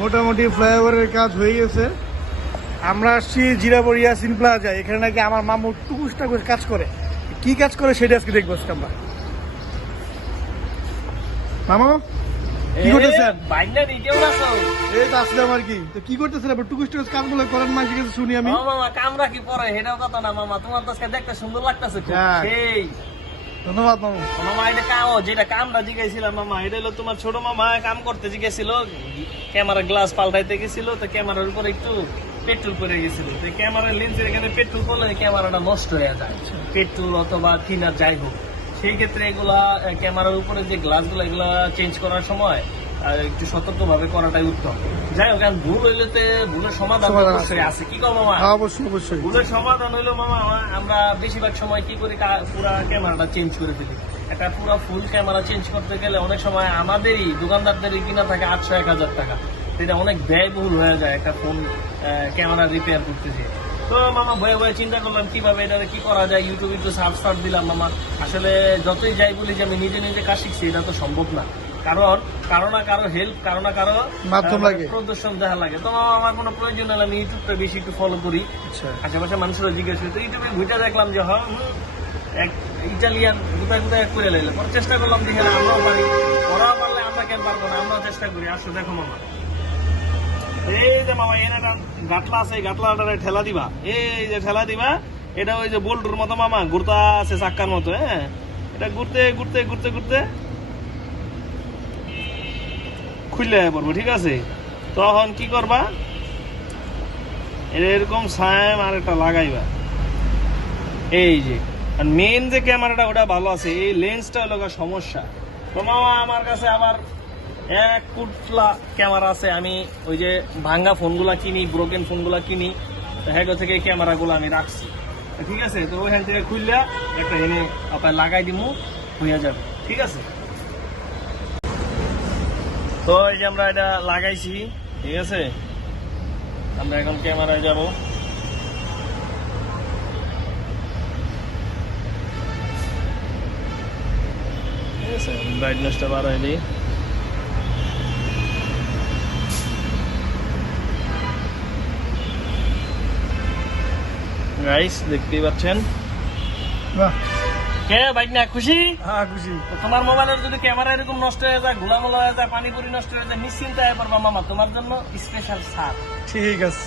মোটামুটি ফ্লাইওভারের কাজ হয়ে গেছে। আমরা আসছি জিরাবড় ইয়াসিন প্লাজা। এখানে নাকি আমার মামু টুকুসটা কাজ করে। কি কাজ করে সেটা আজকে দেখবো আমরা। মামা কি করতেছেন? এই তো আসলাম আর কি। তো কি করতেছেন আপনি? টুকুস টুকুস কাজগুলো করেন মাঝে কাছে শুনি আমি। মামা কামরা কি পরে সেটাও কথা না মামা, তোমার তো আজকে দেখতে সুন্দর লাগতেছে। সেই ধন্যবাদ মামু। মামা এটা কাম, যেটা কামটা জিজ্ঞাসিলাম মামা, এটা হলো তোমার ছোট মামা কাম করতে জিজ্ঞাসিল, ক্যামেরা গ্লাস পাল্টাইতে গেছিল, তো ক্যামেরার উপর একটু পেট্রোল পরে গেছিল। তো ক্যামেরার লেন্সের এখানে পেট্রোল পড়লে ক্যামেরাটা নষ্ট হয়ে যায়, পেট্রোল অথবা থিনার যাই হোক। সেই ক্ষেত্রে এগুলা ক্যামেরার উপরে যে গ্লাসগুলো এগুলা চেঞ্জ করার সময় একটু সতর্ক ভাবে করাটাই উত্তম। যাই হোক, ভুল হইলে ভুলের সমাধান অবশ্যই আছে। কি কম মামা? অবশ্যই অবশ্যই। ভুলের সমাধান হইলো মামা, আমরা বেশিরভাগ সময় কি করি, পুরা ক্যামেরাটা চেঞ্জ করে ফেলি। একটা পুরো ফুল ক্যামেরা চেঞ্জ করতে গেলে অনেক সময় আমাদেরই দোকানদারদেরই কিনা থাকে 800-1000 টাকা। এটা অনেক ব্যয়বহুল হয়ে যায় একটা ফোন ক্যামেরা রিপেয়ার করতে যেয়ে। তো মামা ভয়ে ভয়ে চিন্তা করলাম কিভাবে এটা কি করা যায়। ইউটিউবে একটু সার্চ দিলাম মামা। আসলে যতই যাই বলি যে আমি নিজে নিজে কাজ শিখছি, এটা তো সম্ভব না। কারণ কারো না কারো হেল্প, কারো না কারো মাধ্যম লাগে, প্রদর্শন দেখা লাগে। তো মামা আমার কোনো প্রয়োজন হলে আমি ইউটিউবটা বেশি একটু ফলো করি। আশেপাশে মানুষেরা জিজ্ঞেস করি, তো ইউটিউবে ঘুরে দেখলাম যে এক ইটালিয়ান কোথায় কোথায় করে লাইলে পরে চেষ্টা করলাম, দেখে আমরাও পারি। ওরা পারলে আমরা কেন পারবো না, আমরাও চেষ্টা করি। আসো দেখো মামা, এই যে মামা এনে গাটলা আছে, গাটলাটারে ঠেলা দিবা, এই যে ঠেলা দিবা, এটা ওই যে বোল্টুর মতো মামা ঘুরতা আছে চাক্কার মতো। হ্যাঁ, এটা ঘুরতে ঘুরতে ঘুরতে ঘুরতে খুললে পড়বো, ঠিক আছে? তখন কি করবা, এরকম সাইম আর একটা লাগাইবা। এই যে মেন যে ক্যামেরাটা ওটা ভালো আছে, এই লেন্সটা হলো সমস্যা। তো মামা আমার কাছে আবার 1 ফুটলা ক্যামেরা আছে। আমি ওই যে ভাঙ্গা ফোনগুলা কিনি, ব্রোকেন ফোনগুলা কিনি, হ্যাগো থেকে ক্যামেরাগুলো আমি রাখছি, ঠিক আছে? তো ওইখান থেকে খুললা একটা এনে আপনার লাগাই দিমু, হইয়া যাবে, ঠিক আছে? তো এই যে আমরা এটা লাগাইছি, ঠিক আছে? আমরা এখন ক্যামেরায় যাব। ঠিক আছে, ব্রাইটনেসটা বাড়াই দিই। গাইস দেখতেই পাচ্ছেন। কে বাইক না খুশি? হ্যাঁ খুশি। তোমার মোবাইলের যদি ক্যামেরা এরকম নষ্ট হয়ে যায়, ঘোলামোলা হয়ে যায়, পানি পুরি নষ্ট হয়ে যায়, নিশ্চিন্তায় পারবা মামা, তোমার জন্য স্পেশাল ছাড়। ঠিক আছে।